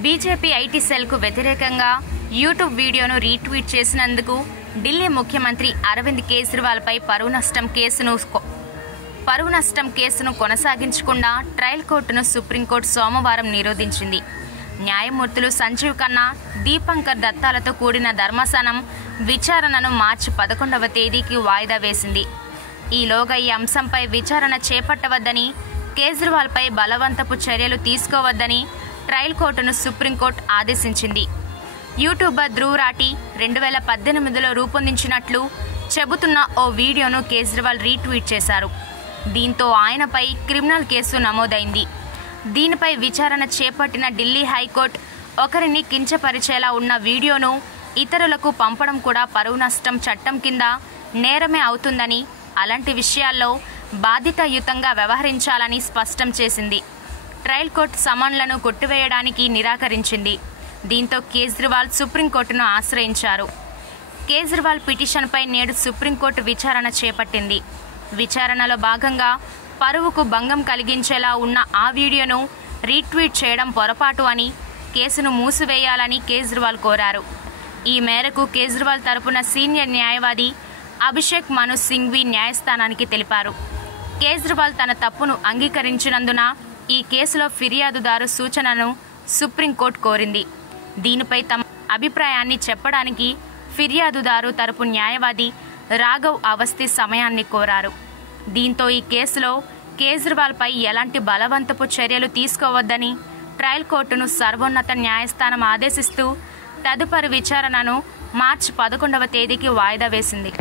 BJP IT సెల్కు వ్యతిరేకంగా YouTube వీడియోను రీట్వీట్ చేసినందుకు ఢిల్లీ ముఖ్యమంత్రి అరవింద్ కేజ్రీవాల్పై పరువు నష్టం కేసును కొనసాగించకుండా ట్రయల్ కోర్టును సుప్రీంకోర్టు సోమవారం నిరోధించింది. న్యాయమూర్తులు సంజీవ్ ఖన్నా, దీపంకర్ దత్తాలతో కూడిన ధర్మాసనం విచారణను మార్చి 11వ తేదీకి వాయిదా వేసింది. ఈలోగా ఈ అంశంపై విచారణ చేపట్టవద్దని, కేజ్రీవాల్పై బలవంతపు చర్యలు తీసుకోవద్దని ట్రయల్ కోర్టును సుప్రీంకోర్టు ఆదేశించింది. యూట్యూబర్ ధ్రువ్ రాఠీ 2018లో రూపొందించినట్లు చెబుతున్న ఓ వీడియోను కేజ్రీవాల్ రీట్వీట్ చేశారు. దీంతో ఆయనపై క్రిమినల్ కేసు నమోదైంది. దీనిపై విచారణ చేపట్టిన ఢిల్లీ హైకోర్టు ఒకరిని కించపరిచేలా ఉన్న వీడియోను ఇతరులకు పంపడం కూడా పరువు నష్టం చట్టం కింద నేరమే అవుతుందని, అలాంటి విషయాల్లో బాధ్యతాయుతంగా వ్యవహరించాలని స్పష్టం చేసింది. ట్రయల్ కోర్టు సమన్లను కొట్టివేయడానికి నిరాకరించింది. దీంతో కేజ్రీవాల్ సుప్రీంకోర్టును ఆశ్రయించారు. కేజ్రీవాల్ పిటిషన్పై నేడు సుప్రీంకోర్టు విచారణ చేపట్టింది. విచారణలో భాగంగా పరువుకు భంగం కలిగించేలా ఉన్న ఆ వీడియోను రీట్వీట్ చేయడం పొరపాటు అని, కేసును మూసివేయాలని కేజ్రీవాల్ కోరారు. ఈ మేరకు కేజ్రీవాల్ తరపున సీనియర్ న్యాయవాది అభిషేక్ మను సింఘ్వి న్యాయస్థానానికి తెలిపారు. కేజ్రీవాల్ తన తప్పును అంగీకరించినందున ఈ కేసులో ఫిర్యాదుదారు సూచనను సుప్రీంకోర్టు కోరింది. దీనిపై తమ అభిప్రాయాన్ని చెప్పడానికి ఫిర్యాదుదారు తరపు న్యాయవాది రాఘవ్ అవస్థి సమయాన్ని కోరారు. దీంతో ఈ కేసులో కేజ్రీవాల్పై ఎలాంటి బలవంతపు చర్యలు తీసుకోవద్దని ట్రయల్ కోర్టును సర్వోన్నత న్యాయస్థానం ఆదేశిస్తూ తదుపరి విచారణను మార్చి 11వ తేదీకి వాయిదా వేసింది.